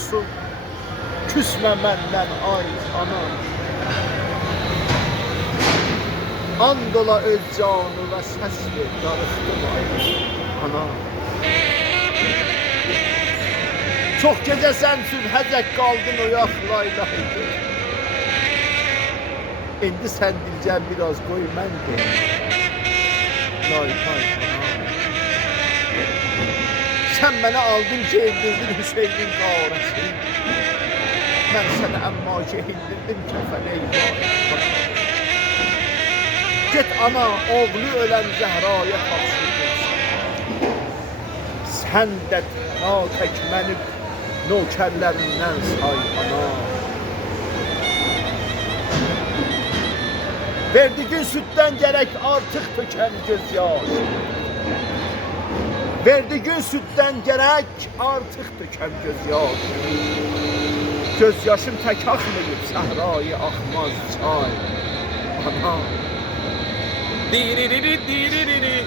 olsun. Küsme məndən ay ana. And ola öz canı və səs ver, darıxdım ay ana. Çox gecəsən sübhəcək qaldın oyaq laylaydı. İndi sən dilcən biraz qoy mən deyim. Lay lay ana. Sən mənə aldın ki endirdin Hüseynin qarəsi. Mən sənə əmma ki endirdim kəfən eyvah. Get ana, oğlu ölən Zəhraya tapşırdırsın. Sən də tək məni nökərlərindən say ana. Verdiğin sütten gerek artık töken gözyaş. Verdiğin sütten gerek artık töken gözyaş. Gözyaşın tek akmayıp sahrayı akmaz çay. Ana. Diriri diriri.